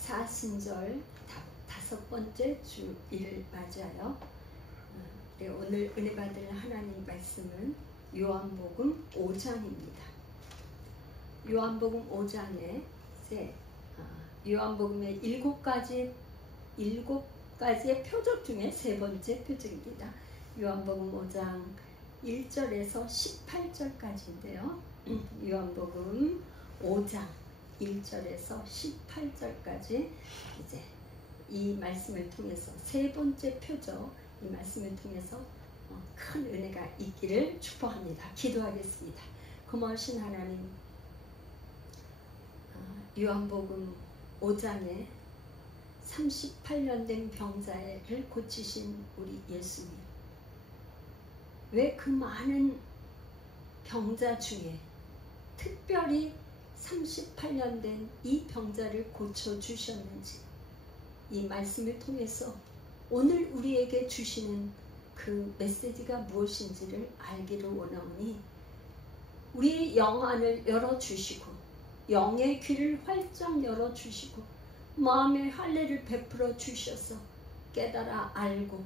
사순절 다섯 번째 주일을 맞아요. 오늘 은혜 받을 하나님 말씀은 요한복음 5장입니다. 요한복음 5장에 요한복음의 일곱 가지의 표적 중에 세 번째 표적입니다. 요한복음 5장 1절에서 18절까지인데요. 요한복음 5장 1절에서 18절까지 이제 이 말씀을 통해서 세 번째 표적, 이 말씀을 통해서 큰 은혜가 있기를 축복합니다. 기도하겠습니다. 고마우신 하나님, 요한복음 5장에 38년 된 병자를 고치신 우리 예수님, 왜 그 많은 병자 중에 특별히 38년 된 이 병자를 고쳐주셨는지 이 말씀을 통해서 오늘 우리에게 주시는 그 메시지가 무엇인지를 알기를 원하오니 우리의 영안을 열어주시고 영의 귀를 활짝 열어주시고 마음의 할례를 베풀어 주셔서 깨달아 알고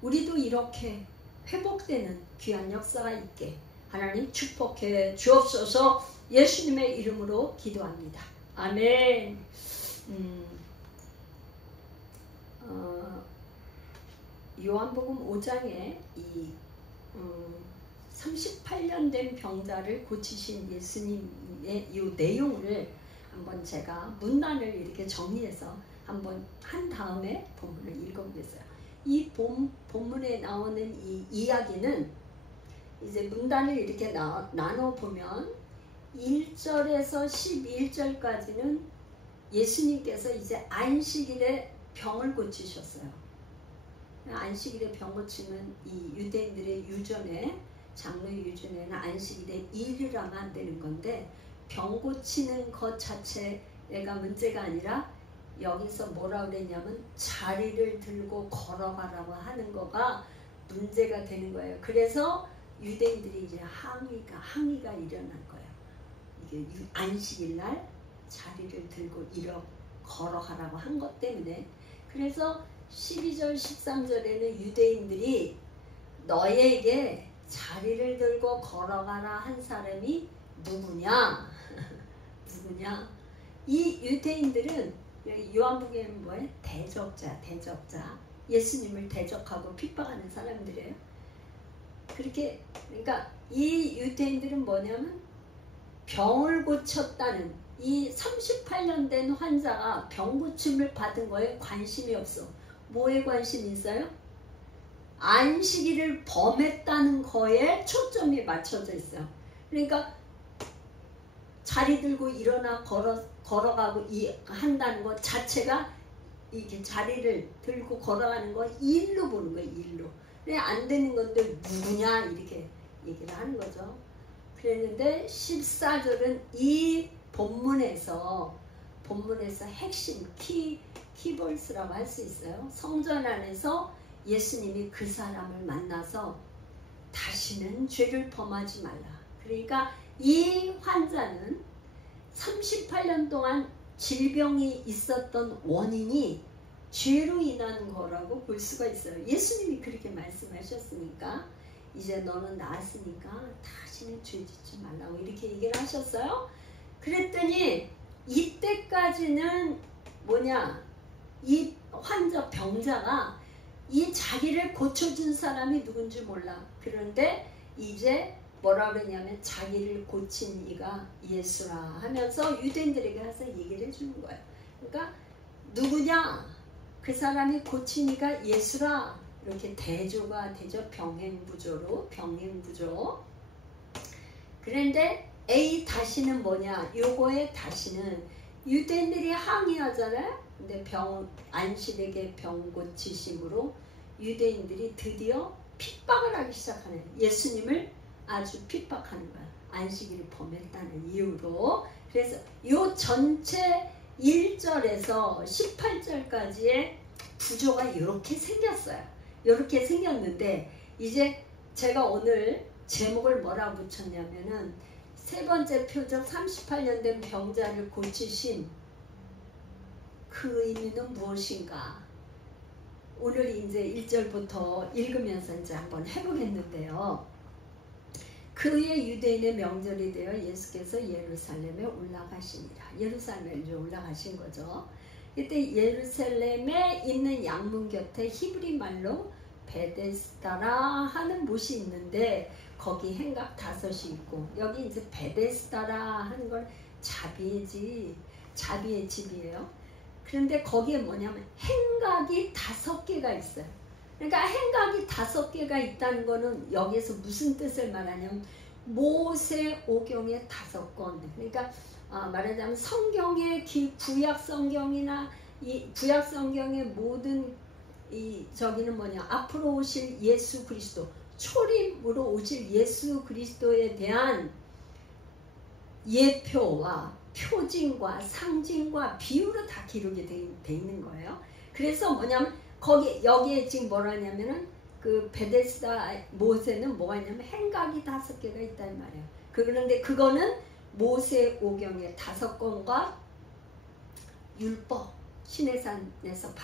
우리도 이렇게 회복되는 귀한 역사가 있게 하나님 축복해 주옵소서. 예수님의 이름으로 기도합니다. 아멘. 요한복음 5장에 이 38년 된 병자를 고치신 예수님의 이 내용을 한번 제가 문단을 이렇게 정리해서 한번 한 다음에 본문을 읽어보겠어요. 이 본문에 나오는 이 이야기는 이제 문단을 이렇게 나눠보면 1절에서 11절까지는 예수님께서 이제 안식일에 병을 고치셨어요. 안식일에 병 고치면 이 유대인들의 유전에, 장로의 유전에는 안식일에 일을 하면 안 되는 건데 병 고치는 것 자체가 문제가 아니라 여기서 뭐라고 그랬냐면 자리를 들고 걸어가라고 하는 거가 문제가 되는 거예요. 그래서 유대인들이 이제 항의가 일어난 거예요. 이게 안식일 날 자리를 들고 걸어가라고 한 것 때문에. 그래서 12절 13절에는 유대인들이 너에게 자리를 들고 걸어가라 한 사람이 누구냐? 누구냐? 이 유대인들은 요한복음에는 뭐예요? 대적자. 예수님을 대적하고 핍박하는 사람들이에요. 그러니까 이 유대인들은 뭐냐면 병을 고쳤다는 이 38년 된 환자가 병 고침을 받은 거에 관심이 없어. 뭐에 관심이 있어요? 안식일을 범했다는 거에 초점이 맞춰져 있어요. 그러니까 자리 들고 일어나 걸어가고 한다는 것 자체가 이렇게 자리를 들고 걸어가는 거 일로 보는 거예요. 일로. 그래 안 되는 건데 누구냐 이렇게 얘기를 하는 거죠. 그랬는데 14절은 이 본문에서 핵심 키볼스라고 할 수 있어요. 성전 안에서 예수님이 그 사람을 만나서 다시는 죄를 범하지 말라. 그러니까 이 환자는 38년 동안 질병이 있었던 원인이 죄로 인한 거라고 볼 수가 있어요. 예수님이 그렇게 말씀하셨으니까 이제 너는 나았으니까 다시는 죄 짓지 말라고 이렇게 얘기를 하셨어요. 그랬더니 이때까지는 뭐냐, 이 환자 병자가 이 자기를 고쳐준 사람이 누군지 몰라. 그런데 이제 뭐라 그러냐면 자기를 고친 이가 예수라 하면서 유대인들에게 가서 얘기를 해주는 거예요. 그러니까 누구냐? 그 사람이 고친 이가 예수라. 이렇게 대조가 되죠. 병행부조. 그런데 A 다시는 뭐냐? 요거의 다시는 유대인들이 항의하잖아요. 근데 안식일에 병 고치심으로 유대인들이 드디어 핍박을 하기 시작하네요. 예수님을 아주 핍박하는 거야. 안식일을 범했다는 이유로. 그래서 요 전체 1절에서 18절까지의 구조가 이렇게 생겼어요. 이렇게 생겼는데 이제 제가 오늘 제목을 뭐라고 붙였냐면은 세 번째 표적 38년 된 병자를 고치신 그 의미는 무엇인가? 오늘 이제 1절부터 읽으면서 이제 한번 해보겠는데요. 그의 유대인의 명절이 되어 예수께서 예루살렘에 올라가시니라. 예루살렘에 이제 올라가신 거죠. 이때 예루살렘에 있는 양문 곁에 히브리 말로 베데스다라 하는 못이 있는데 거기 행각 5이 있고, 여기 이제 베데스다라 하는 건 자비의 집이에요. 그런데 거기에 뭐냐면 행각이 5개가 있어요. 그러니까 행각이 5개가 있다는 거는 여기에서 무슨 뜻을 말하냐면 모세 오경의 5권. 그러니까 말하자면 성경의 구약 성경이나 이 구약 성경의 모든 저기는 뭐냐, 앞으로 오실 예수 그리스도, 초림으로 오실 예수 그리스도에 대한 예표와 표징과 상징과 비유로 다 기록이 돼 있는 거예요. 그래서 뭐냐면 여기에 지금 뭐라냐면은 그 베데스다 모세는 뭐가 있냐면 행각이 5개가 있단 말이에요. 그런데 그거는 모세 오경의 5권과 율법, 시내산에서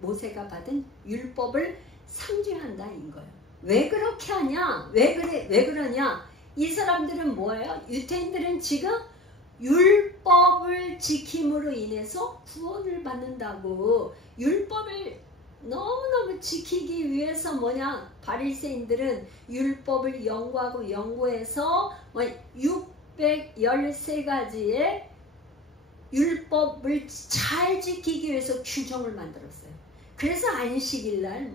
모세가 받은 율법을 상징한다는 거예요. 왜 그렇게 하냐? 왜 그러냐? 이 사람들은 뭐예요? 유태인들은 지금 율법을 지킴으로 인해서 구원을 받는다고, 율법을 너무너무 지키기 위해서 뭐냐, 바리새인들은 율법을 연구해서 613가지의 율법을 잘 지키기 위해서 규정을 만들었어요. 그래서 안식일날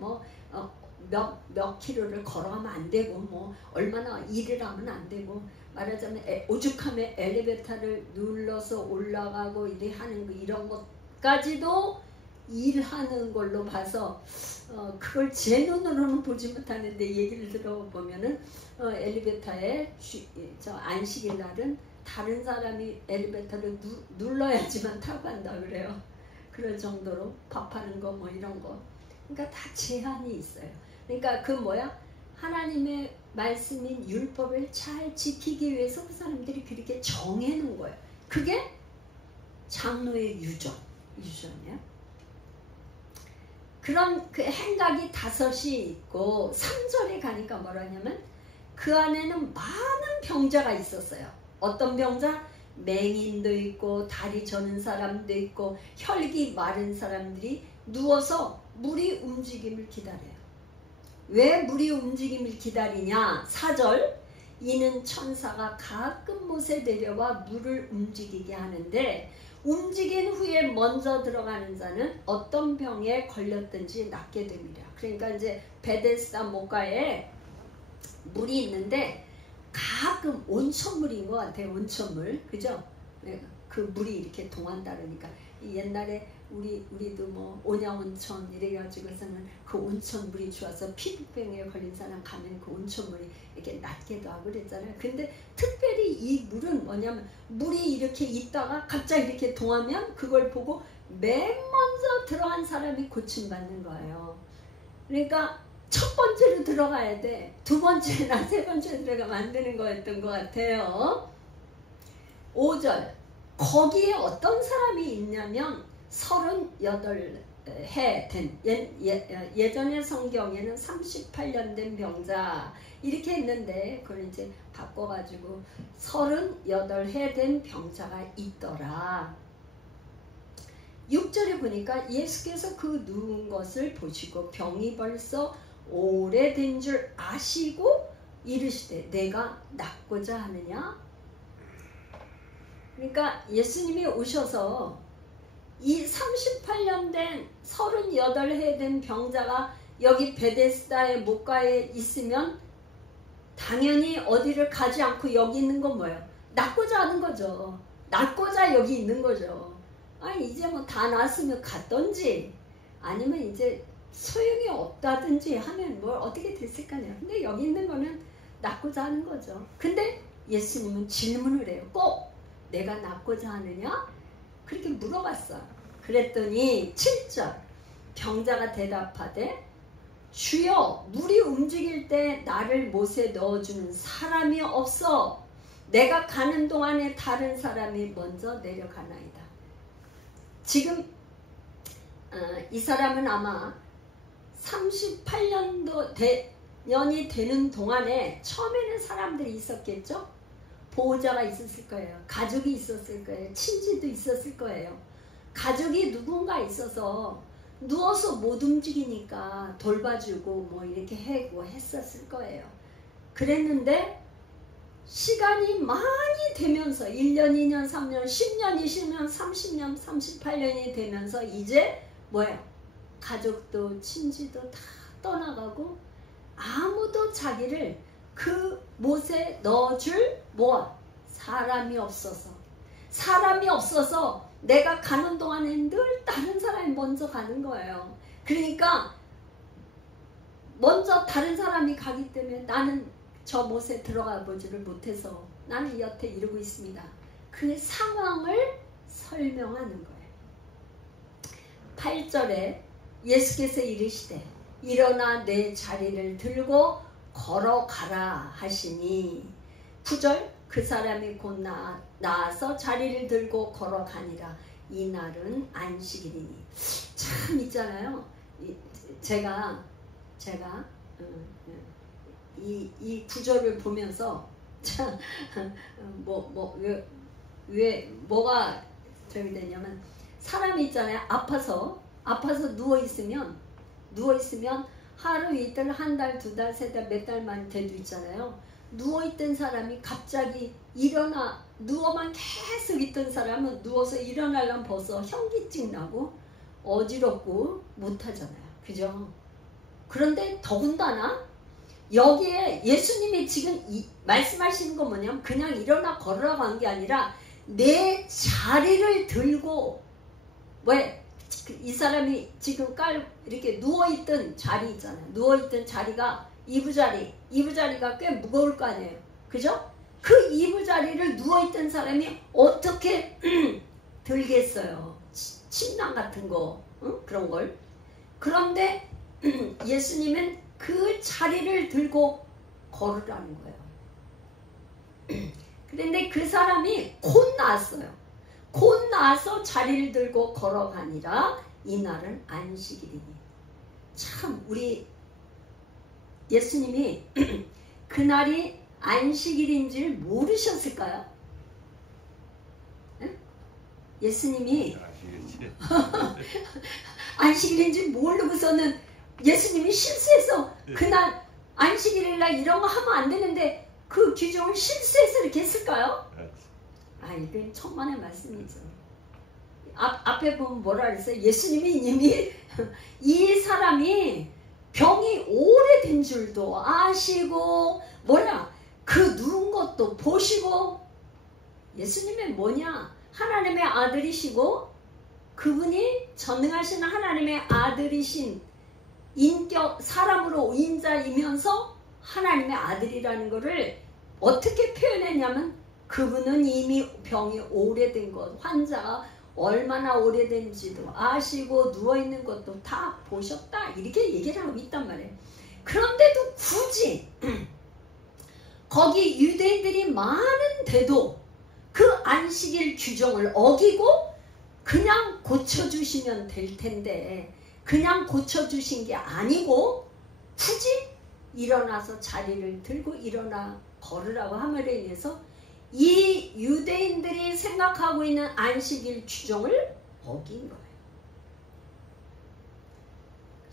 몇 킬로를 걸어가면 안 되고, 얼마나 일을 하면 안 되고, 말하자면 오죽하면 엘리베이터를 눌러서 올라가고 하는 거, 이런 것까지도 일하는 걸로 봐서 그걸 제 눈으로는 보지 못하는데 얘기를 들어보면은 엘리베이터에 저 안식일 날은 다른 사람이 엘리베이터를 눌러야지만 타고 간다 그래요. 그럴 정도로 밥하는 거 이런 거, 그러니까 다 제한이 있어요. 그러니까 하나님의 말씀인 율법을 잘 지키기 위해서 그 사람들이 그렇게 정해놓은 거예요. 그게 장로의 유전이야. 그런 그 행각이 5이 있고, 3절에 가니까 뭐라냐면 그 안에는 많은 병자가 있었어요. 어떤 병자? 맹인도 있고, 다리 저는 사람도 있고, 혈기 마른 사람들이 누워서 물이 움직임을 기다려요. 왜 물이 움직임을 기다리냐? 4절, 이는 천사가 가끔 못에 내려와 물을 움직이게 하는데 움직인 후에 먼저 들어가는 자는 어떤 병에 걸렸든지 낫게 됩니다. 그러니까 이제 베데스다 못가에 물이 있는데 가끔 온천물인 것 같아요. 온천물, 그죠? 그 물이 이렇게 동한다 그러니까 옛날에 우리도 온양온천 이래가지고서는 그 온천물이 좋아서 피부병에 걸린 사람 가면 그 온천물이 이렇게 낫기도 하고 그랬잖아요. 근데 특별히 이 물은 뭐냐면 물이 이렇게 있다가 갑자기 이렇게 동하면 그걸 보고 맨 먼저 들어간 사람이 고침받는 거예요. 그러니까 첫 번째로 들어가야 돼. 2번째나 3번째 들어가면 안 되는 거였던 것 같아요. 5절, 거기에 어떤 사람이 있냐면 38해 된, 예전의 성경에는 38년 된 병자 이렇게 했는데 그걸 이제 바꿔가지고 38해 된 병자가 있더라. 6절에 보니까 예수께서 그 누운 것을 보시고 병이 벌써 오래된 줄 아시고 이르시되 내가 낫고자 하느냐? 그러니까 예수님이 오셔서 이 38년 된 38해 된 병자가 여기 베데스다의 못가에 있으면 당연히 어디를 가지 않고 여기 있는 건 뭐예요? 낫고자 하는 거죠. 낫고자 여기 있는 거죠. 이제 다 나았으면 갔던지 아니면 이제 소용이 없다든지 하면 뭘 어떻게 됐을까요? 근데 여기 있는 거는 낫고자 하는 거죠. 근데 예수님은 질문을 해요. 꼭 내가 낫고자 하느냐? 그렇게 물어봤어요. 그랬더니 7절, 병자가 대답하되 주여, 물이 움직일 때 나를 못에 넣어주는 사람이 없어. 내가 가는 동안에 다른 사람이 먼저 내려가나이다. 지금 이 사람은 아마 38년이 되는 동안에 처음에는 사람들이 있었겠죠? 보호자가 있었을 거예요. 가족이 있었을 거예요. 친지도 있었을 거예요. 가족이 누군가 있어서 누워서 못 움직이니까 돌봐주고 뭐 이렇게 하고 했었을 거예요. 그랬는데 시간이 많이 되면서 1년, 2년, 3년, 10년, 20년, 30년, 38년이 되면서 이제 뭐예요? 가족도 친지도 다 떠나가고 아무도 자기를 그 못에 넣어줄 사람이 없어서 내가 가는 동안에 늘 다른 사람이 먼저 가는 거예요. 그러니까 먼저 다른 사람이 가기 때문에 나는 저 못에 들어가 보지를 못해서 나는 여태 이러고 있습니다. 그 상황을 설명하는 거예요. 8절에 예수께서 이르시되 일어나 내 자리를 들고 걸어가라 하시니 9절 그 사람이 곧 나아서 자리를 들고 걸어가니라. 이날은 안식일이니. 참 있잖아요. 제가 이 구절을 보면서 참 뭐가 저기 되냐면 사람이 있잖아요. 아파서 누워 있으면 하루 이틀 한 달 두 달 세 달 몇 달만 돼도 있잖아요. 누워있던 사람이 갑자기 누워만 계속 있던 사람은 누워서 일어나려면 벌써 현기증 나고 어지럽고 못하잖아요. 그죠? 그런데 더군다나 여기에 예수님이 지금 말씀하시는 건 뭐냐면 그냥 일어나 걸으라고 한 게 아니라 내 자리를 들고 이 사람이 지금 이렇게 누워있던 자리 있잖아요. 누워있던 자리가 이부자리가 꽤 무거울 거 아니에요. 그죠? 그 이부자리를 누워있던 사람이 어떻게 들겠어요. 침낭 같은 거 그런 걸. 그런데 예수님은 그 자리를 들고 걸으라는 거예요. 그런데 그 사람이 곧 나왔어요. 곧 나와서 자리를 들고 걸어가니라. 이날은 안식일이니. 참 우리 예수님이 그날이 안식일인 줄 모르셨을까요? 네? 예수님이 안식일인 줄 모르고서는 예수님이 실수해서 그날 안식일날 이런 거 하면 안 되는데 그 규정을 실수해서 이렇게 했을까요? 이건 천만의 말씀이죠. 앞에 보면 뭐라 그랬어요? 예수님이 이미 이 사람이 병이 오래된 줄도 아시고 그 누운 것도 보시고 예수님은 하나님의 아들이시고 그분이 전능하신 하나님의 아들이신 사람으로 인자이면서 하나님의 아들이라는 것을 어떻게 표현했냐면 그분은 이미 병이 오래된 것, 환자가 얼마나 오래된지도 아시고 누워있는 것도 다 보셨다 이렇게 얘기를 하고 있단 말이에요. 그런데도 굳이 거기 유대인들이 많은데도 그 안식일 규정을 어기고 그냥 고쳐주시면 될 텐데 그냥 고쳐주신 게 아니고 굳이 일어나서 자리를 들고 일어나 걸으라고 함으로 인해서 이 유대인들이 생각하고 있는 안식일 규정을 어긴 거예요.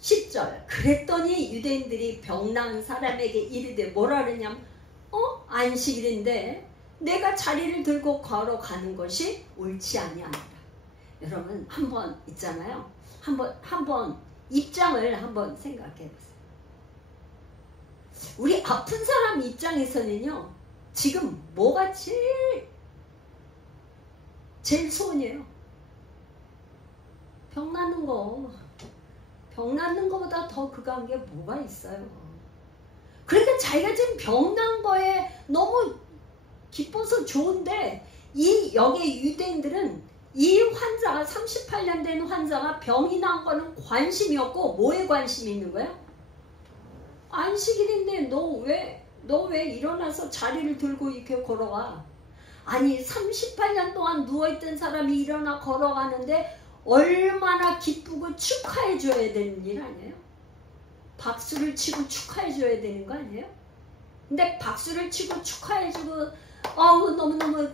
10절 그랬더니 유대인들이 병난 사람에게 이르되 뭐라 그러냐면 안식일인데 내가 자리를 들고 걸어가는 것이 옳지 아니하니라. 여러분 한번 있잖아요. 한번 입장을 한번 생각해 보세요. 우리 아픈 사람 입장에서는요. 지금 뭐가 제일 소원이에요? 병 낫는 거. 병 낫는 거보다 더 그거한 게 뭐가 있어요? 그러니까 자기가 지금 병 난 거에 너무 기뻐서 좋은데 여기 유대인들은 이 환자가 38년 된 환자가 병이 난 거는 관심이 없고 뭐에 관심이 있는 거야? 안식일인데 너 왜 일어나서 자리를 들고 이렇게 걸어가? 아니 38년 동안 누워있던 사람이 일어나 걸어가는데 얼마나 기쁘고 축하해 줘야 되는 일 아니에요? 박수를 치고 축하해 줘야 되는 거 아니에요? 근데 박수를 치고 축하해 주고 너무너무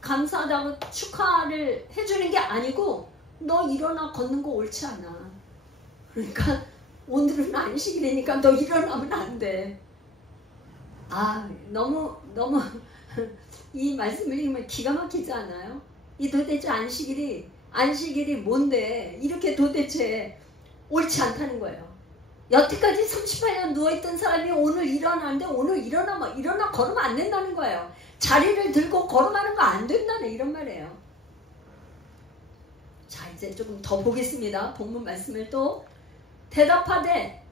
감사하다고 축하를 해주는 게 아니고 너 일어나 걷는 거 옳지 않아. 그러니까 오늘은 안식일이니까 너 일어나면 안 돼. 너무 이 말씀을 읽으면 기가 막히지 않아요? 이 도대체 안식일이 뭔데 이렇게 도대체 옳지 않다는 거예요. 여태까지 38년 누워있던 사람이 오늘 일어나는데 오늘 일어나 걸으면 안 된다는 거예요. 자리를 들고 걸어가는 거 안 된다는 이런 말이에요. 자, 이제 조금 더 보겠습니다. 본문 말씀을 또. 대답하되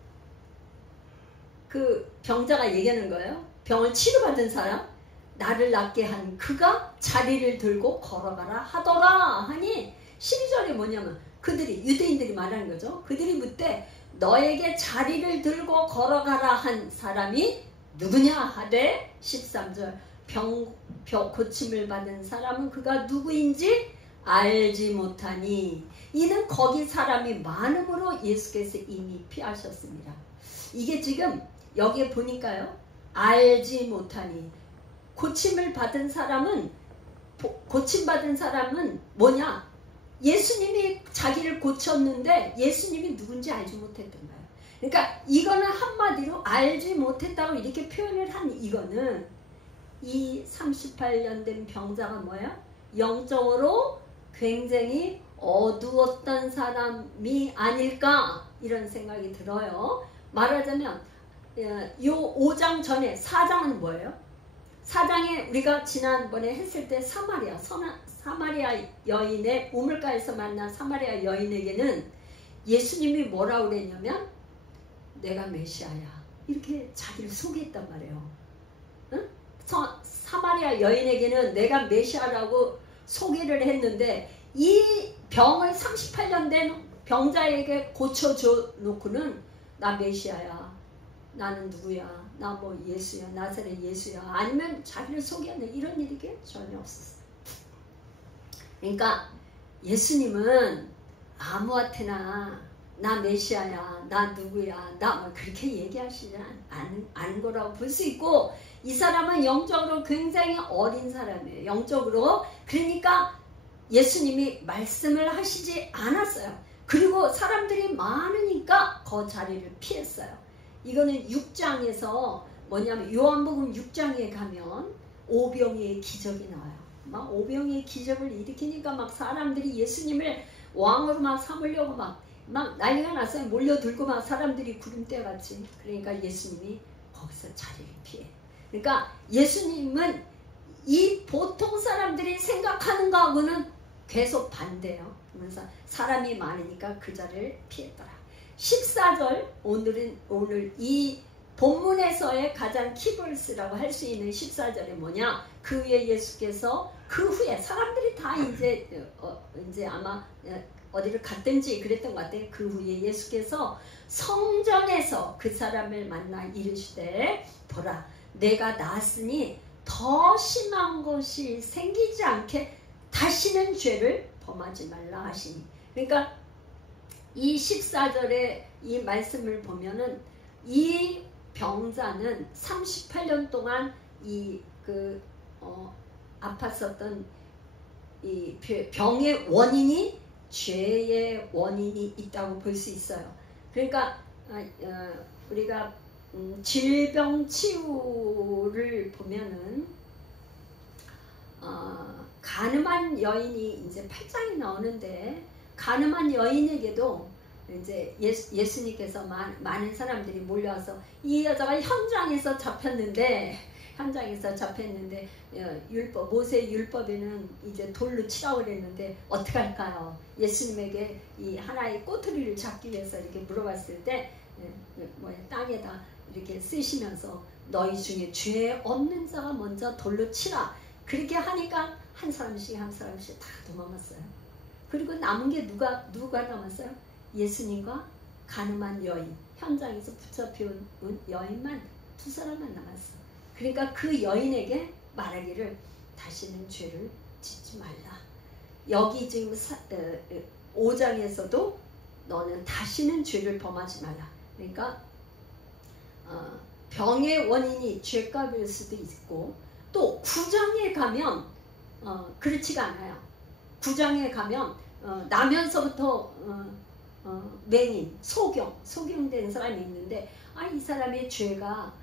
그 병자가 얘기하는 거예요. 병을 치료받은 사람, 나를 낫게 한 그가 자리를 들고 걸어가라 하더라 하니 12절에 뭐냐면 그들이 유대인들이 말하는 거죠. 그들이 묻되 너에게 자리를 들고 걸어가라 한 사람이 누구냐 하되 13절 병 고침을 받은 사람은 그가 누구인지 알지 못하니 이는 거기 사람이 많음으로 예수께서 이미 피하셨습니다. 이게 지금 여기에 보니까요. 알지 못하니 고침받은 사람은 뭐냐? 예수님이 자기를 고쳤는데 예수님이 누군지 알지 못했던 거예요. 그러니까 이거는 한마디로 알지 못했다고 이렇게 표현을 한 이거는 이 38년 된 병자가 뭐야? 영적으로 굉장히 어두웠던 사람이 아닐까 이런 생각이 들어요. 말하자면 요 5장 전에 4장은 뭐예요? 4장에 우리가 지난번에 했을 때 사마리아 여인의 우물가에서 만난 사마리아 여인에게는 예수님이 뭐라고 그랬냐면 내가 메시아야 이렇게 자기를 소개했단 말이에요. 응? 사마리아 여인에게는 내가 메시아라고 소개를 했는데 이 병을 38년 된 병자에게 고쳐줘 놓고는 나 메시아야. 나는 누구야. 나 뭐 예수야. 나사렛 예수야. 아니면 자기를 소개하는 이런 일이 전혀 없었어요. 그러니까 예수님은 아무한테나 나 메시아야. 나 누구야. 나 뭐 그렇게 얘기하시지 않은 거라고 볼 수 있고 이 사람은 영적으로 굉장히 어린 사람이에요. 영적으로. 그러니까 예수님이 말씀을 하시지 않았어요. 그리고 사람들이 많으니까 그 자리를 피했어요. 이거는 6장에서 뭐냐면 요한복음 6장에 가면 오병이의 기적이 나와요. 막 오병이의 기적을 일으키니까 막 사람들이 예수님을 왕으로 막 삼으려고 막 난리가 났어요. 몰려들고 막 사람들이 구름대 같이. 그러니까 예수님이 거기서 자리를 피해. 그러니까 예수님은 이 보통 사람들이 생각하는 거하고는 계속 반대예요. 그러면서 사람이 많으니까 그 자리를 피했더라. 14절 오늘 이 본문에서의 가장 키버스라고 할 수 있는 14절이 뭐냐? 그 후에 예수께서 그 후에 사람들이 다 이제 아마 어디를 갔든지 그랬던 것 같아요. 그 후에 예수께서 성전에서 그 사람을 만나 이르시되 보라 내가 나았으니 더 심한 것이 생기지 않게 다시는 죄를 범하지 말라 하시니. 그러니까 이 14절의 이 말씀을 보면은 이 병자는 38년 동안 아팠었던 이 병의 원인이 죄의 원인이 있다고 볼 수 있어요. 그러니까 우리가 질병 치유를 보면은 가늠한 여인이 이제 8장이 나오는데 가늠한 여인에게도 이제 예수님께서 많은 사람들이 몰려와서 이 여자가 현장에서 잡혔는데 모세 율법에는 이제 돌로 치라고 그랬는데 어떻게 할까요? 예수님에게 이 하나의 꼬투리를 잡기 위해서 이렇게 물어봤을 때 땅에다 이렇게 쓰시면서 너희 중에 죄 없는 자가 먼저 돌로 치라. 그렇게 하니까 한 사람씩 다 도망갔어요. 그리고 남은 게 누가 남았어요? 예수님과 가늠한 여인, 현장에서 붙잡혀온 여인만 두 사람만 남았어요. 그러니까 그 여인에게 말하기를 다시는 죄를 짓지 말라. 여기 지금 5장에서도 너는 다시는 죄를 범하지 말라. 그러니까 병의 원인이 죄값일 수도 있고, 또 9장에 가면 그렇지가 않아요. 9장에 가면 나면서부터 맹인, 소경된 사람이 있는데, 이 사람의 죄가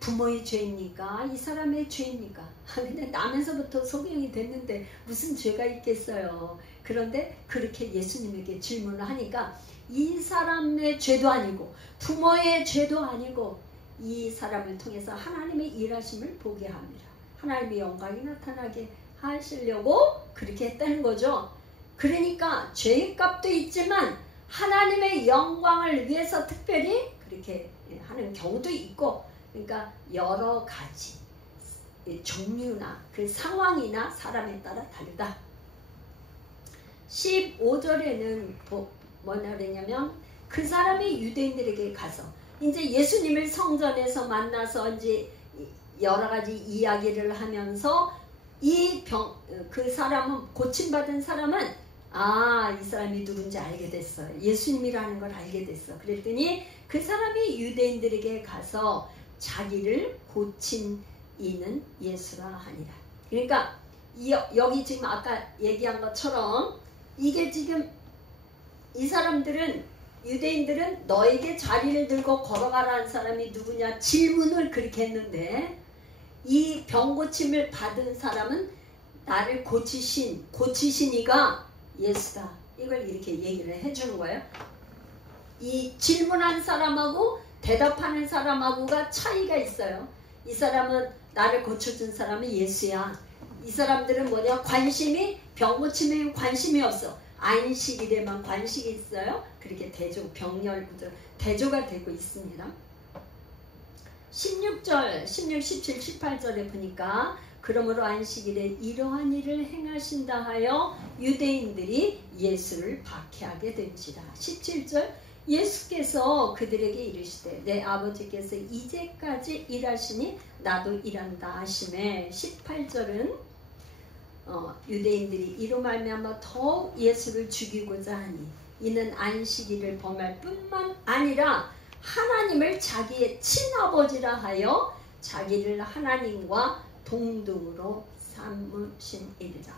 부모의 죄입니까? 이 사람의 죄입니까? 근데 나면서부터 소경이 됐는데 무슨 죄가 있겠어요. 그런데 그렇게 예수님에게 질문을 하니까 이 사람의 죄도 아니고 부모의 죄도 아니고 이 사람을 통해서 하나님의 일하심을 보게 합니다. 하나님의 영광이 나타나게 하시려고 그렇게 했다는 거죠. 그러니까 죄의 값도 있지만 하나님의 영광을 위해서 특별히 그렇게 하는 경우도 있고, 그러니까 여러 가지 종류나 그 상황이나 사람에 따라 다르다. 15절에는 뭐냐 그러냐면, 그 사람이 유대인들에게 가서 이제 예수님을 성전에서 만나서 이제 여러 가지 이야기를 하면서 그 사람은, 고침받은 사람은 이 사람이 누군지 알게 됐어요. 예수님이라는 걸 알게 됐어. 그랬더니 그 사람이 유대인들에게 가서 자기를 고친 이는 예수라 하니라. 그러니까 여기 지금 아까 얘기한 것처럼 이게 지금 이 사람들은, 유대인들은 너에게 자리를 들고 걸어가라는 사람이 누구냐 질문을 그렇게 했는데, 이 병고침을 받은 사람은 나를 고치신 이가 예수다. 이걸 이렇게 얘기를 해주는 거예요. 이 질문한 사람하고 대답하는 사람하고가 차이가 있어요. 이 사람은, 나를 고쳐준 사람은 예수야. 이 사람들은 뭐냐, 병고침에 관심이 없어. 안식일에만 관심이 있어요. 그렇게 병렬구조, 대조가 되고 있습니다. 16절, 16, 17, 18절에 보니까, 그러므로 안식일에 이러한 일을 행하신다 하여 유대인들이 예수를 박해하게 된지라. 17절, 예수께서 그들에게 이르시되 내 아버지께서 이제까지 일하시니 나도 일한다 하시매. 18절은 유대인들이 이로 말미암아 더욱 예수를 죽이고자 하니 이는 안식일을 범할 뿐만 아니라 하나님을 자기의 친아버지라 하여 자기를 하나님과 동등으로 삼으신 일이다.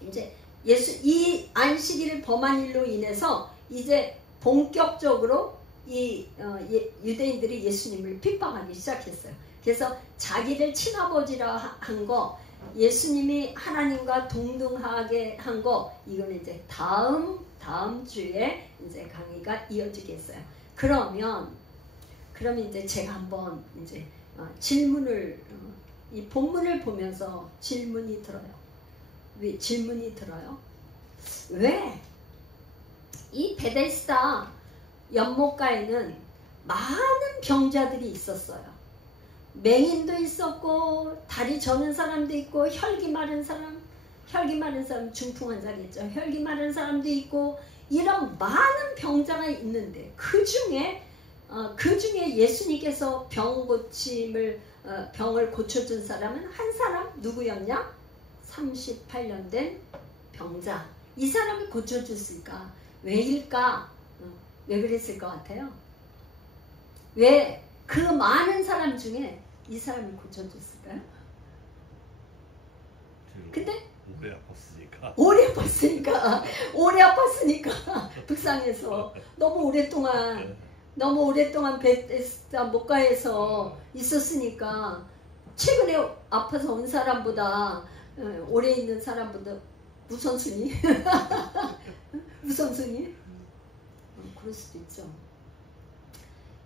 이제 이 안식일을 범한 일로 인해서 이제 본격적으로 유대인들이 예수님을 핍박하기 시작했어요. 그래서 자기를 친아버지라 한 거, 예수님이 하나님과 동등하게 한 거, 이건 이제 다음 주에 이제 강의가 이어지겠어요. 그러면 이제 제가 한번 이제 질문을, 이 본문을 보면서 질문이 들어요. 왜 질문이 들어요? 왜 이 베데스다 연못가에는 많은 병자들이 있었어요. 맹인도 있었고, 다리 저는 사람도 있고, 혈기 마른 사람 중풍 환자겠죠. 혈기 마른 사람도 있고, 이런 많은 병자가 있는데 그 중에 예수님께서 병을 고쳐준 사람은 한 사람, 누구였냐? 38년 된 병자. 이 사람이 고쳐줬을까? 왜일까? 왜 그랬을 것 같아요? 왜 그 많은 사람 중에 이 사람을 고쳐줬을까요? 근데 오래 아팠으니까 불쌍해서 너무 오랫동안 베데스다 못가에서 있었으니까, 최근에 아파서 온 사람보다 오래 있는 사람보다 우선순위? 그럴 수도 있죠.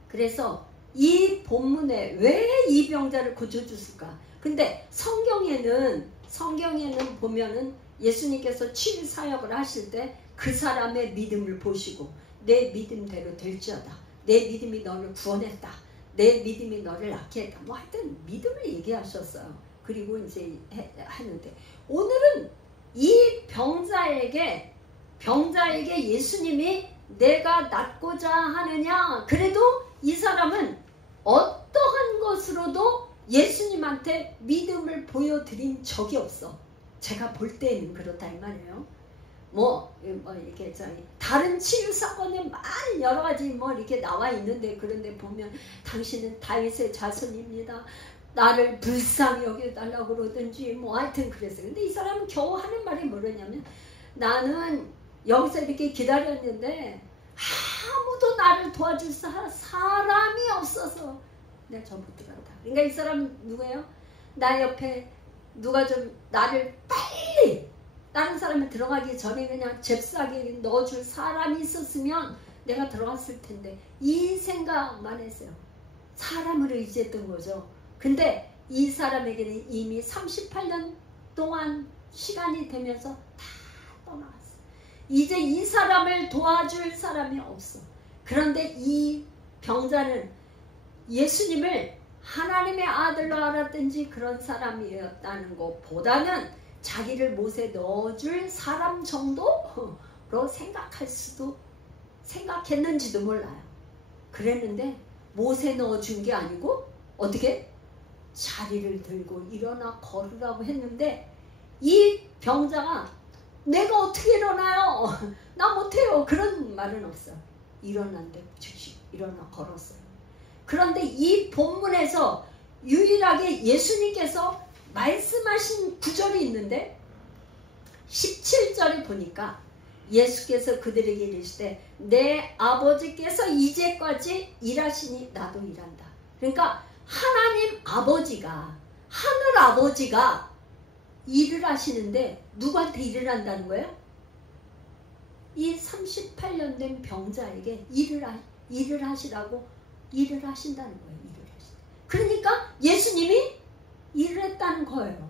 그래서 이 본문에 왜 이 병자를 고쳐줬을까? 근데 성경에는 보면은 예수님께서 치유 사역을 하실 때 그 사람의 믿음을 보시고, 내 믿음대로 될지어다. 내 믿음이 너를 구원했다. 내 믿음이 너를 낫게 했다. 뭐 하여튼 믿음을 얘기하셨어요. 그리고 이제 하는데, 오늘은 이 병자에게 예수님이 내가 낫고자 하느냐? 그래도 이 사람은 어떠한 것으로도 예수님한테 믿음을 보여드린 적이 없어. 제가 볼 때는 그렇다 이 말이에요. 뭐 이렇게 다른 치유 사건에 많은 여러 가지 뭐 이렇게 나와 있는데, 그런데 보면 당신은 다윗의 자손입니다, 나를 불쌍히 여겨달라고 그러든지 뭐 하여튼 그랬어요. 근데 이 사람은 겨우 하는 말이 뭐냐면, 나는 여기서 이렇게 기다렸는데 아무도 나를 도와줄 사람이 없어서 내가 저 못 들어간다. 그러니까 이 사람은 누구예요? 나 옆에 누가 좀 나를 빨리 다른 사람이 들어가기 전에 그냥 잽싸게 넣어줄 사람이 있었으면 내가 들어갔을 텐데, 이 생각만 했어요. 사람을 의지했던 거죠. 근데 이 사람에게는 이미 38년 동안 시간이 되면서 다 떠나갔어. 이제 이 사람을 도와줄 사람이 없어. 그런데 이 병자는 예수님을 하나님의 아들로 알았든지 그런 사람이었다는 것보다는 자기를 못에 넣어줄 사람 정도로 생각했는지도 몰라요. 그랬는데 못에 넣어준 게 아니고 어떻게? 자리를 들고 일어나 걸으라고 했는데, 이 병자가 내가 어떻게 일어나요? 나 못해요. 그런 말은 없어요. 일어난데 즉시 일어나 걸었어요. 그런데 이 본문에서 유일하게 예수님께서 말씀하신 구절이 있는데, 17절에 보니까 예수께서 그들에게 이르시되 내 아버지께서 이제까지 일하시니 나도 일한다. 그러니까 하나님 아버지가, 하늘 아버지가 일을 하시는데 누구한테 일을 한다는 거예요? 이 38년 된 병자에게 일을 하시라고 일을 하신다는 거예요. 그러니까 예수님이 일을 했다는 거예요.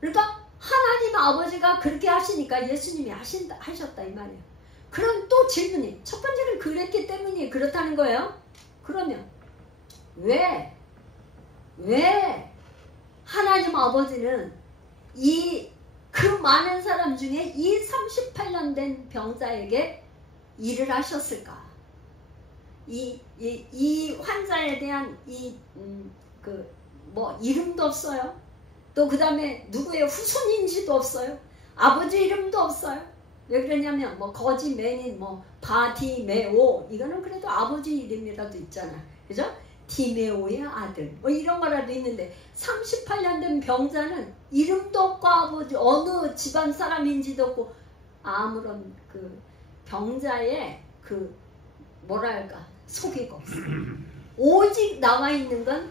그러니까 하나님 아버지가 그렇게 하시니까 예수님이 하셨다 이 말이에요. 그럼 또 질문이, 첫 번째는 그랬기 때문에 그렇다는 거예요. 그러면 왜 하나님 아버지는 그 많은 사람 중에 이 38년 된 병자에게 일을 하셨을까? 이 환자에 대한 이름도 없어요. 또 그 다음에 누구의 후손인지도 없어요. 아버지 이름도 없어요. 왜 그러냐면 거지 매닌 바디메오, 이거는 그래도 아버지 이름이라도 있잖아. 그죠? 디메오의 아들 이런 거라도 있는데, 38년 된 병자는 이름도 없고 아버지 어느 집안 사람인지도 없고, 아무런 그 병자의 소개가 없어요. 오직 나와 있는 건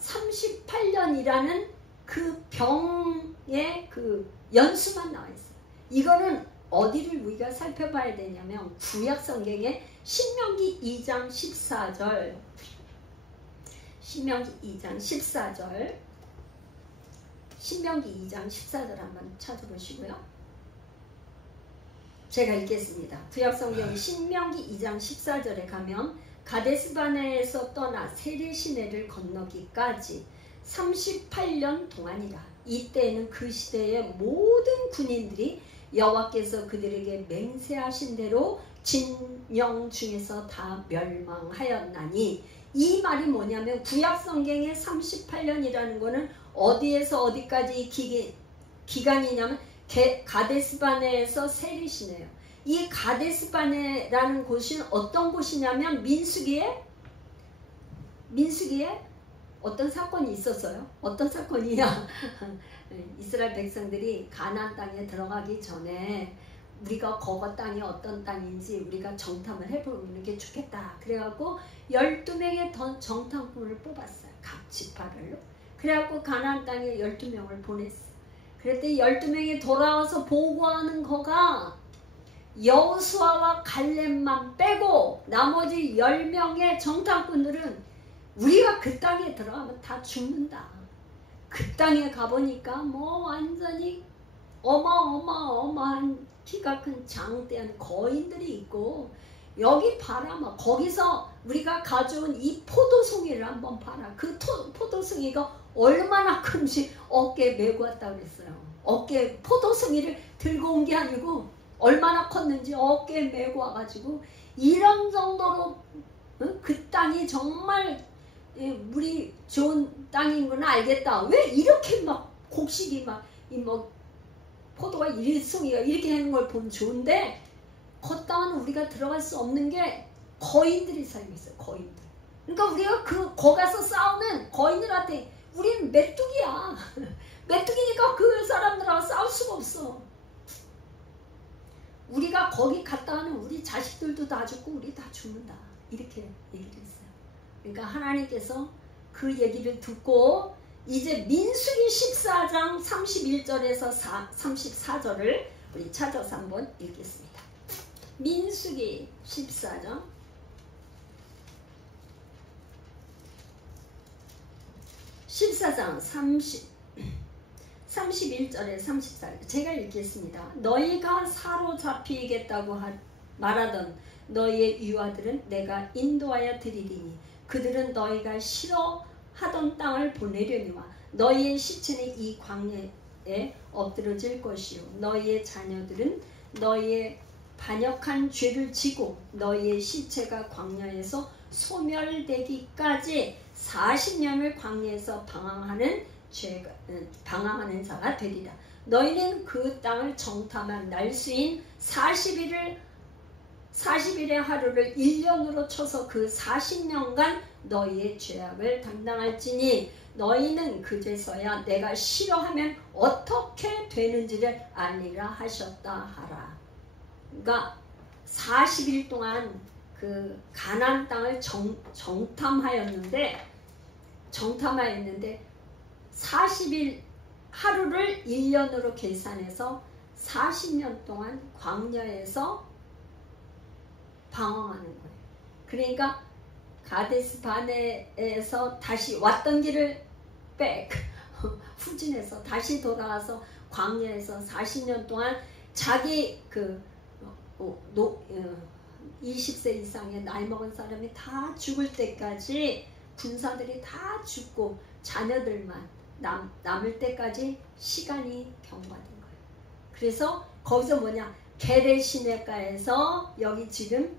38년이라는 그 병의 그 연수만 나와 있어요. 이거는 어디를 우리가 살펴봐야 되냐면 구약 성경의 신명기 2장 14절, 신명기 2장 14절, 신명기 2장 14절 한번 찾아보시고요. 제가 읽겠습니다. 구약 성경 신명기 2장 14절에 가면 가데스바네에서 떠나 세례 시내를 건너기까지 38년 동안이라. 이때에는 그 시대의 모든 군인들이 여호와께서 그들에게 맹세하신 대로 진영 중에서 다 멸망하였나니, 이 말이 뭐냐면 구약 성경의 38년이라는 거는 어디에서 어디까지 기간이냐면 가데스바네에서 세례 시내예요. 이 가데스바네라는 곳은 어떤 곳이냐면 민수기에 어떤 사건이 있었어요. 어떤 사건이냐? 이스라엘 백성들이 가나안 땅에 들어가기 전에 우리가 거거 땅이 어떤 땅인지 우리가 정탐을 해보는 게 좋겠다. 그래갖고 12명의 정탐꾼을 뽑았어요. 각 지파별로. 그래갖고 가나안 땅에 12명을 보냈어요. 그랬더니 12명이 돌아와서 보고하는 거가 여호수아와 갈렙만 빼고 나머지 10명의 정탐꾼들은 우리가 그 땅에 들어가면 다 죽는다. 그 땅에 가보니까 완전히 어마어마한 키가 큰 장대한 거인들이 있고, 여기 봐라, 거기서 우리가 가져온 이 포도송이를 한번 봐라. 그 포도송이가 얼마나 큰지 어깨에 메고 왔다고 그랬어요. 어깨에 포도송이를 들고 온 게 아니고 얼마나 컸는지 어깨에 메고 와가지고, 이런 정도로 그 땅이 정말 물이 좋은 땅인 건 알겠다. 왜 이렇게 곡식이 포도가 일송이가 이렇게 하는 걸 보면 좋은데 그 땅은 우리가 들어갈 수 없는 게 거인들이 살고 있어요. 거인들. 그러니까 우리가 거 가서 싸우면 거인들한테 우리는 메뚜기야. 메뚜기니까 그 사람들하고 싸울 수가 없어. 우리가 거기 갔다 하면 우리 자식들도 다 죽고 우리 다 죽는다. 이렇게 얘기를 했어요. 그러니까 하나님께서 그 얘기를 듣고 이제 민수기 14장 31절에서 34절을 우리 찾아서 한번 읽겠습니다. 민수기 14장 31절에 34절 제가 읽겠습니다. 너희가 사로잡히겠다고 말하던 너희의 유아들은 내가 인도하여 드리리니 그들은 너희가 싫어하던 땅을 보내려니와 너희의 시체는 이 광야에 엎드러질 것이요 너희의 자녀들은 너희의 반역한 죄를 지고 너희의 시체가 광야에서 소멸되기까지 40년을 광야에서 방황하는 자가 되리라. 너희는 그 땅을 정탐한 날수인 40일의 하루를 1년으로 쳐서 그 40년간 너희의 죄악을 담당할지니 너희는 그제서야 내가 싫어하면 어떻게 되는지를 알리라 하셨다 하라. 그러니까 40일 동안 그 가나안 땅을 정탐하였는데 40일 하루를 1년으로 계산해서 40년 동안 광야에서 방황하는 거예요. 그러니까 가데스 바네에서 다시 왔던 길을 후진해서 다시 돌아와서 광야에서 40년 동안 자기 20세 이상의 나이 먹은 사람이 다 죽을 때까지 군사들이 다 죽고 자녀들만 남을 때까지 시간이 경과된 거예요. 그래서 거기서 뭐냐 게레시네가에서 여기 지금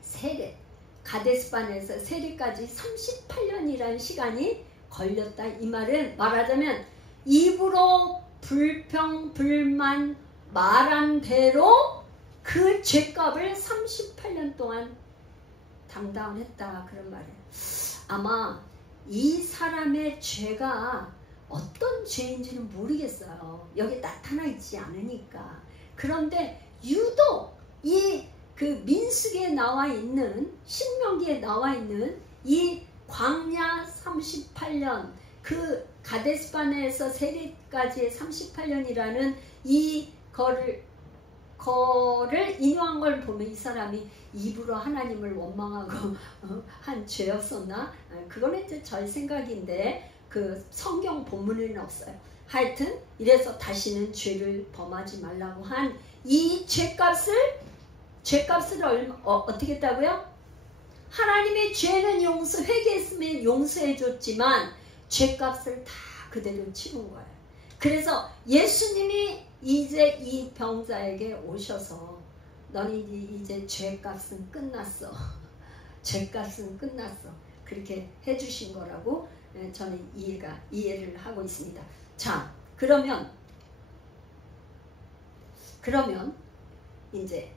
세례 가데스반에서 세례까지 38년이라는 시간이 걸렸다. 이 말은 말하자면 입으로 불평 불만 말한 대로 그 죄값을 38년 동안 담당을 했다. 그런 말이에요. 아마 이 사람의 죄가 어떤 죄인지는 모르겠어요. 여기 나타나 있지 않으니까. 그런데 유독 이 그 민수기에 나와 있는 신명기에 나와 있는 이 광야 38년 그 가데스바네에서 세례까지의 38년이라는 이 거를 인용한 걸 보면 이 사람이 입으로 하나님을 원망하고 한 죄였었나? 그거는 이제 저의 생각인데 그 성경 본문에는 없어요. 하여튼 이래서 다시는 죄를 범하지 말라고 한 이 죄값을 어떻게 했다고요? 하나님의 죄는 회개했으면 용서해 줬지만 죄값을 다 그대로 치른 거예요. 그래서 예수님이 이제 이 병자에게 오셔서 너는 이제 죄값은 끝났어. 죄값은 끝났어. 그렇게 해주신 거라고 저는 이해를 하고 있습니다. 자, 그러면 이제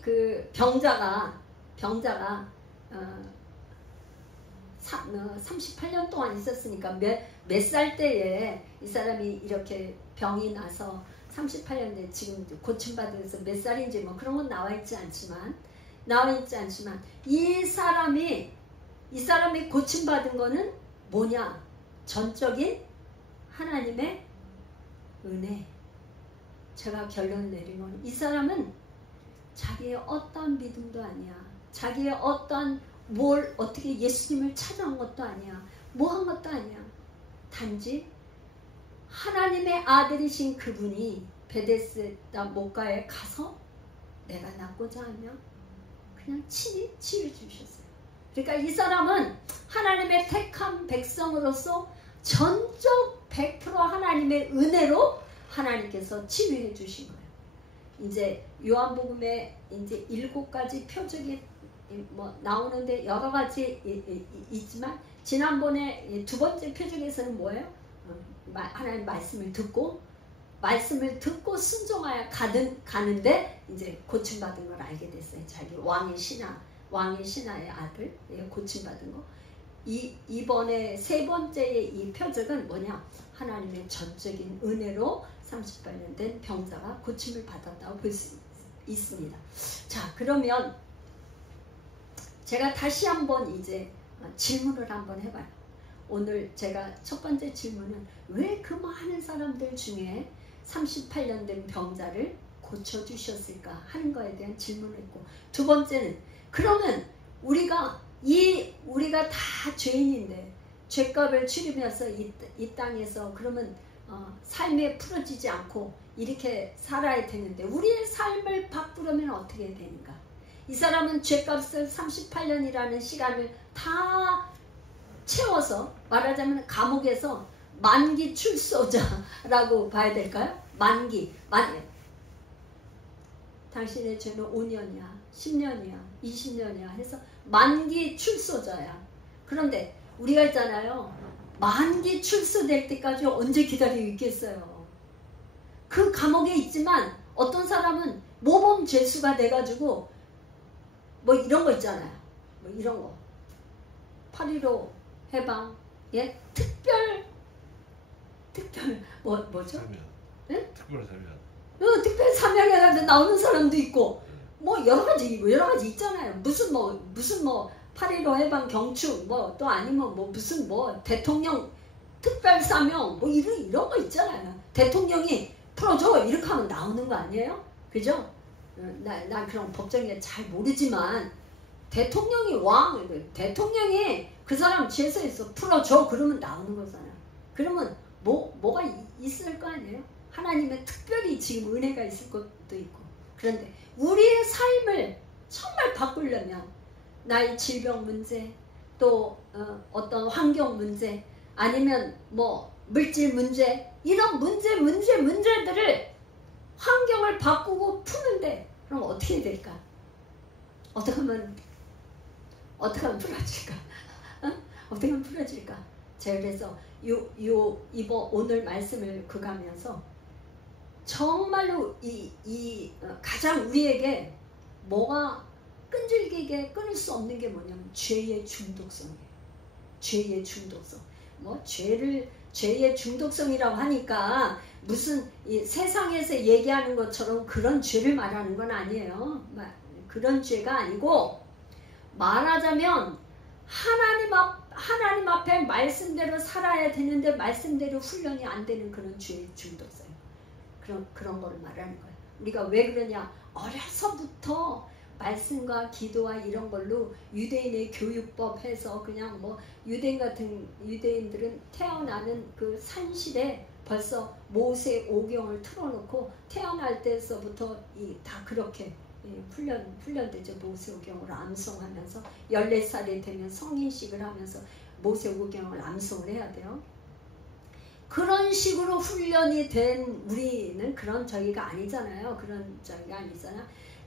그 병자가 38년 동안 있었으니까 몇 살 때에 이 사람이 이렇게 병이 나서 38년대 지금 고침받아서 몇 살인지 뭐 그런 건 나와 있지 않지만 이 사람이 고침받은 거는 뭐냐? 전적인 하나님의 은혜. 제가 결론 내린 건 이 사람은 자기의 어떤 믿음도 아니야. 자기의 어떤 어떻게 예수님을 찾아온 것도 아니야. 뭐 한 것도 아니야. 단지 하나님의 아들이신 그분이 베데스다 목가에 가서 내가 낫고자 하며 그냥 친히 치유해 주셨어요. 그러니까 이 사람은 하나님의 택한 백성으로서 전적 100% 하나님의 은혜로 하나님께서 치유해 주신 거예요. 이제 요한복음에 이제 7가지 표적이 뭐 나오는데 여러 가지 있지만 지난번에 2번째 표적에서는 뭐예요? 하나님 말씀을 듣고 말씀을 듣고 순종하여 가는데 이제 고침받은 걸 알게 됐어요. 자기 왕의 신하의 아들 고침받은 거. 이번에 세 번째의 이 표적은 뭐냐? 하나님의 전적인 은혜로 38년 된 병자가 고침을 받았다고 볼 수 있습니다. 자, 그러면 제가 다시 한번 이제 질문을 한번 해봐요. 오늘 제가 첫 번째 질문은 왜 그 많은 사람들 중에 38년 된 병자를 고쳐주셨을까 하는 거에 대한 질문을 했고, 두 번째는 그러면 우리가 다 죄인인데 죄값을 치르면서 이 땅에서 그러면 삶에 풀어지지 않고 이렇게 살아야 되는데 우리의 삶을 바꾸려면 어떻게 되는가? 이 사람은 죄값을 38년이라는 시간을 다 채워서 말하자면 감옥에서 만기 출소자라고 봐야 될까요? 만기. 당신의 죄는 5년이야, 10년이야, 20년이야 해서 만기 출소자야. 그런데 우리가 있잖아요. 만기 출소될 때까지 언제 기다리고 있겠어요. 그 감옥에 있지만 어떤 사람은 모범 죄수가 돼가지고 뭐 이런 거 있잖아요. 뭐 이런 거. 8.15 해방, 예? 특별 뭐죠? 사면. 예? 특별 사면. 특별 사명해가지고 나오는 사람도 있고 뭐 여러 가지 있잖아요. 무슨 8.15 해방 경축 뭐 또 아니면 뭐 무슨 뭐 대통령 특별 사명 뭐 이런 거 있잖아요. 대통령이 풀어줘 이렇게 하면 나오는 거 아니에요? 그죠? 난 그런 법정에 잘 모르지만 대통령이 대통령이 그 사람 죄에서 풀어줘 그러면 나오는 거잖아요. 그러면 뭐가 있을 거 아니에요? 하나님의 특별히 지금 은혜가 있을 것도 있고. 그런데 우리의 삶을 정말 바꾸려면 나의 질병 문제 또 어떤 환경 문제 아니면 뭐 물질 문제 이런 문제들을 환경을 바꾸고 푸는데 그럼 어떻게 될까? 어떻게 하면 풀어질까? 어떻게 하면 풀어질까? 제가 그래서 이번 오늘 말씀을 그가면서 정말로 가장 우리에게 뭐가 끈질기게 끊을 수 없는 게 뭐냐면 죄의 중독성이에요. 죄의 중독성. 뭐 죄의 중독성이라고 하니까 무슨 세상에서 얘기하는 것처럼 그런 죄를 말하는 건 아니에요. 그런 죄가 아니고 말하자면 하나님 앞에 말씀대로 살아야 되는데 말씀대로 훈련이 안 되는 그런 죄의 중독성. 그런 거를 말하는 거예요. 우리가 왜 그러냐? 어려서부터 말씀과 기도와 이런 걸로 유대인의 교육법 해서 그냥 뭐 유대인들은 태어나는 그 산실에 벌써 모세 오경을 틀어놓고 태어날 때서부터 다 그렇게 훈련되죠. 모세 오경을 암송하면서 14살이 되면 성인식을 하면서 모세 오경을 암송을 해야 돼요. 그런 식으로 훈련이 된 우리는 그런 저희가 아니잖아요.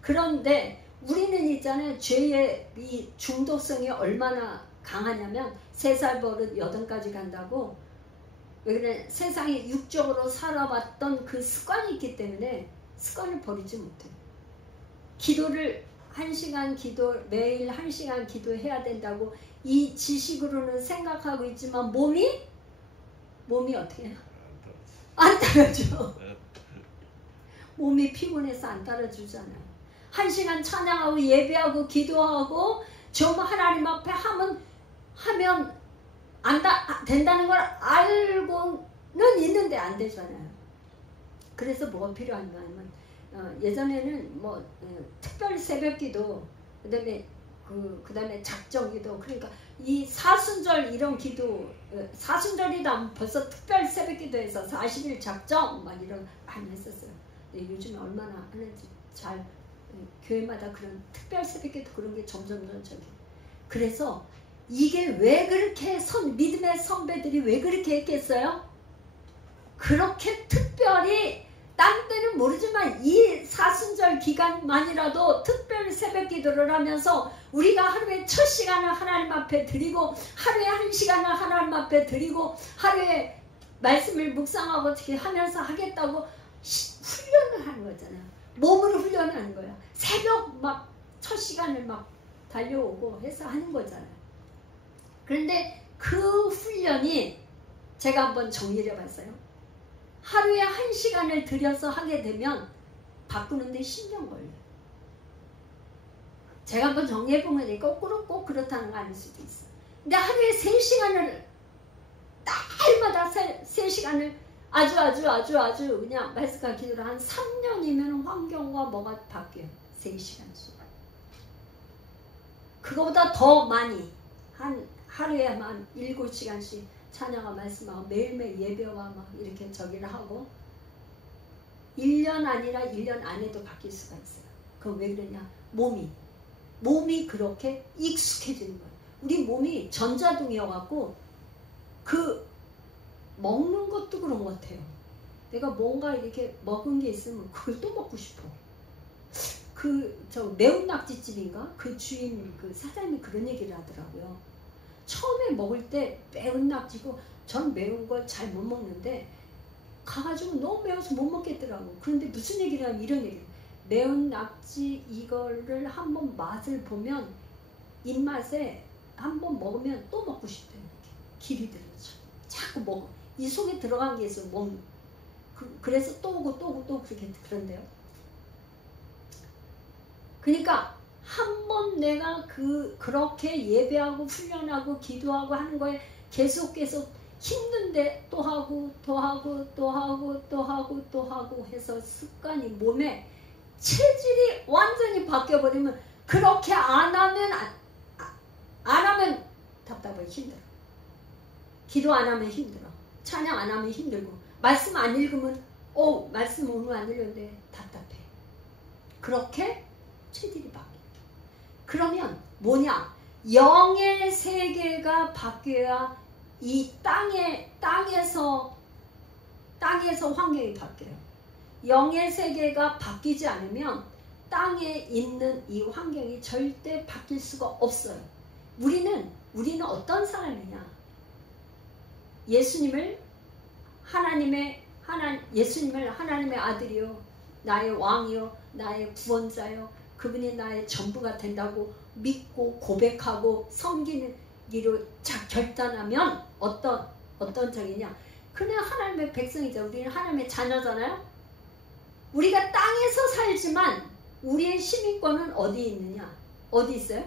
그런데 우리는 있잖아요. 죄의 이 중독성이 얼마나 강하냐면 3살 버릇 8가지 간다고. 왜 그래? 세상에 육적으로 살아왔던 그 습관이 있기 때문에 습관을 버리지 못해요. 기도를 1시간 매일 1시간 기도해야 된다고 이 지식으로는 생각하고 있지만 몸이 어떻게 해요? 안 따라줘. 몸이 피곤해서 안 따라주잖아요. 1시간 찬양하고 예배하고 기도하고 좀 하나님 앞에 하면 된다는 걸 알고는 있는데 안 되잖아요. 그래서 뭐가 필요한가 하면 예전에는 뭐 특별 새벽기도 그다음에 작정기도 그러니까 이 사순절 이런 기도 사순절이다 벌써 특별 새벽기도에서 40일 작정 막 이런 많이 했었어요. 근데 요즘에 얼마나 하는지 잘 교회마다 그런 특별 새벽기도 그런 게 점점 저기. 그래서 이게 왜 그렇게 믿음의 선배들이 왜 그렇게 했겠어요? 그렇게 특별히 딴 때는 모르지만 이 사순절 기간만이라도 특별 새벽 기도를 하면서 우리가 하루에 첫 시간을 하나님 앞에 드리고 하루에 1시간을 하나님 앞에 드리고 하루에 말씀을 묵상하고 어떻게 하면서 하겠다고 훈련을 하는 거잖아요. 몸으로 훈련하는 거야. 새벽 막 첫 시간을 막 달려오고 해서 하는 거잖아요. 그런데 그 훈련이 제가 한번 정리를 해봤어요. 하루에 1시간을 들여서 하게 되면 바꾸는데 10년 걸려요. 제가 한번 정리해보면 거꾸로 꼭 그렇다는 거 아닐 수도 있어요. 근데 하루에 3시간을 날마다 3시간을 아주 그냥 말씀과 기도를 한 3년이면 환경과 뭐가 바뀌어요. 3시간씩. 그거보다 더 많이 한 하루에 한 7시간씩 찬양과 말씀하고 매일매일 예배와 막 이렇게 저기를 하고 1년 아니라 1년 안에도 바뀔 수가 있어요. 그건 왜 그러냐? 몸이 그렇게 익숙해지는 거예요. 우리 몸이 전자동이어갖고 그 먹는 것도 그런 것 같아요. 내가 뭔가 이렇게 먹은 게 있으면 그걸 또 먹고 싶어. 저 매운 낙지집인가? 그 주인 그 사장님이 그런 얘기를 하더라고요. 처음에 먹을 때 매운 낙지고 전 매운 걸 잘 못 먹는데 가가지고 너무 매워서 못 먹겠더라고. 그런데 무슨 얘기를 하면 이런 얘기를 매운 낙지 이거를 한번 맛을 보면 입맛에 한번 먹으면 또 먹고 싶대요. 길이 들어서 자꾸 먹어. 이 속에 들어간 게 있어. 그래서 또 오고 그렇게 그런데요. 그러니까 한번 내가 그렇게 예배하고 훈련하고 기도하고 하는 거에 계속 힘든데 또 하고 해서 습관이 몸에 체질이 완전히 바뀌어버리면 그렇게 안 하면 답답해. 힘들어. 기도 안 하면 힘들어. 찬양 안 하면 힘들고 말씀 안 읽으면 말씀 오늘 안 읽었는데 답답해. 그렇게 체질이 바뀌어. 그러면 뭐냐? 영의 세계가 바뀌어야 이 땅에서 환경이 바뀌어요. 영의 세계가 바뀌지 않으면 땅에 있는 이 환경이 절대 바뀔 수가 없어요. 우리는 어떤 사람이냐? 예수님을 하나님의 아들이요, 나의 왕이요, 나의 구원자요, 그분이 나의 전부가 된다고 믿고 고백하고 섬기기로 결단하면 어떤 적이냐? 그냥 하나님의 백성이죠. 우리는 하나님의 자녀잖아요. 우리가 땅에서 살지만 우리의 시민권은 어디 있느냐? 어디 있어요?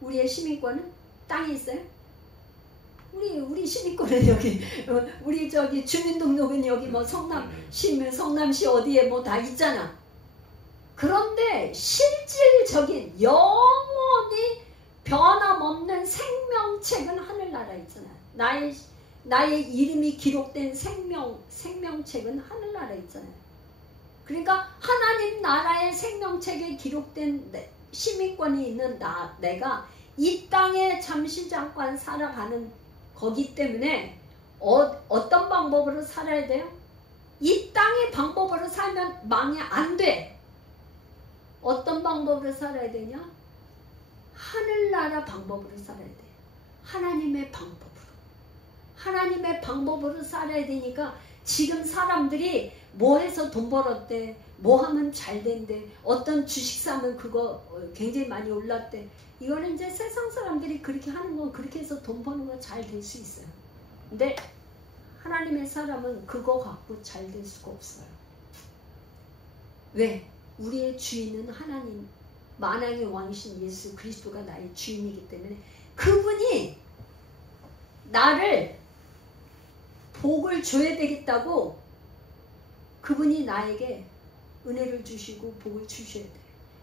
우리의 시민권은 땅에 있어요? 우리 시민권은 여기, 우리 주민등록은 여기 뭐 성남시 어디에 뭐 다 있잖아. 그런데 실질적인 영원히 변함없는 생명책은 하늘나라에 있잖아요. 나의 이름이 기록된 생명책은 하늘나라에 있잖아요. 그러니까 하나님 나라의 생명책에 기록된 시민권이 있는 내가 이 땅에 잠시 잠깐 살아가는 거기 때문에 어떤 방법으로 살아야 돼요? 이 땅의 방법으로 살면 망이 안 돼. 어떤 방법으로 살아야 되냐? 하늘나라 방법으로 살아야 돼. 하나님의 방법으로 살아야 되니까 지금 사람들이 뭐 해서 돈 벌었대, 뭐 하면 잘 된대, 어떤 주식 사면 그거 굉장히 많이 올랐대. 이거는 이제 세상 사람들이 그렇게 하는 건 그렇게 해서 돈 버는 건 잘 될 수 있어요. 근데 하나님의 사람은 그거 갖고 잘 될 수가 없어요. 왜? 우리의 주인은 하나님, 만왕의 왕이신 예수 그리스도가 나의 주인이기 때문에 그분이 나를 복을 줘야 되겠다고 그분이 나에게 은혜를 주시고 복을 주셔야 돼.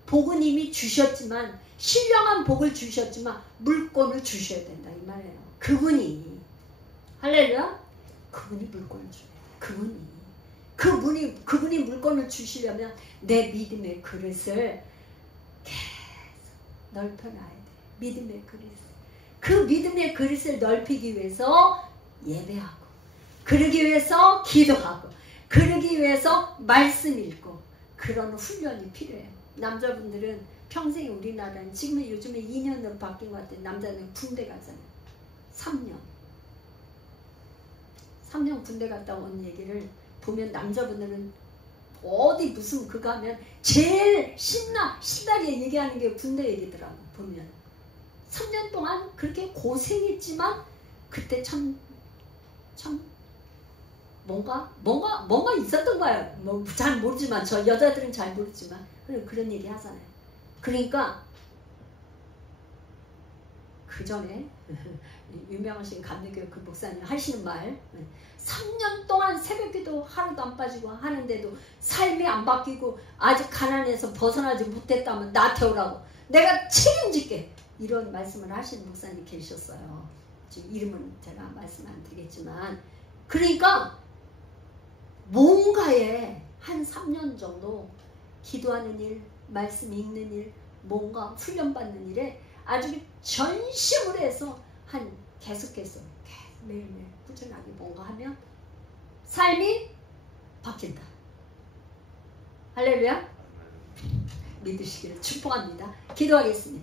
복은 이미 주셨지만, 신령한 복을 주셨지만 물권을 주셔야 된다 이 말이에요. 그분이, 할렐루야, 그분이 물권을 줘야 돼. 그분이 물건을 주시려면 내 믿음의 그릇을 계속 넓혀놔야 돼. 믿음의 그릇. 그 믿음의 그릇을 넓히기 위해서 예배하고, 그러기 위해서 기도하고, 그러기 위해서 말씀 읽고, 그런 훈련이 필요해요. 남자분들은 평생에 우리나라는 지금은 요즘에 2년으로 바뀐 것 같아요. 남자는 군대 가잖아요. 3년 군대 갔다 온 얘기를 보면 남자분들은 어디 무슨 그거 하면 제일 신나게 얘기하는 게 군대 얘기더라고. 보면 3년 동안 그렇게 고생했지만 그때 참 뭔가 있었던 거예요. 뭐 잘 모르지만 저 여자들은 잘 모르지만 그런 얘기 하잖아요. 그러니까 그 전에 유명하신 감리교 그 목사님 하시는 말 3년 동안 새벽기도 하루도 안 빠지고 하는데도 삶이 안 바뀌고 아직 가난해서 벗어나지 못했다면 나 태우라고 내가 책임질게 이런 말씀을 하시는 목사님 계셨어요. 지금 이름은 제가 말씀 안 드리겠지만 그러니까 뭔가에 한 3년 정도 기도하는 일, 말씀 읽는 일, 뭔가 훈련받는 일에 아주 전심을 해서 계속해서 매일매일 꾸준하게 뭔가 하면 삶이 바뀐다. 할렐루야. 믿으시기를 축복합니다. 기도하겠습니다.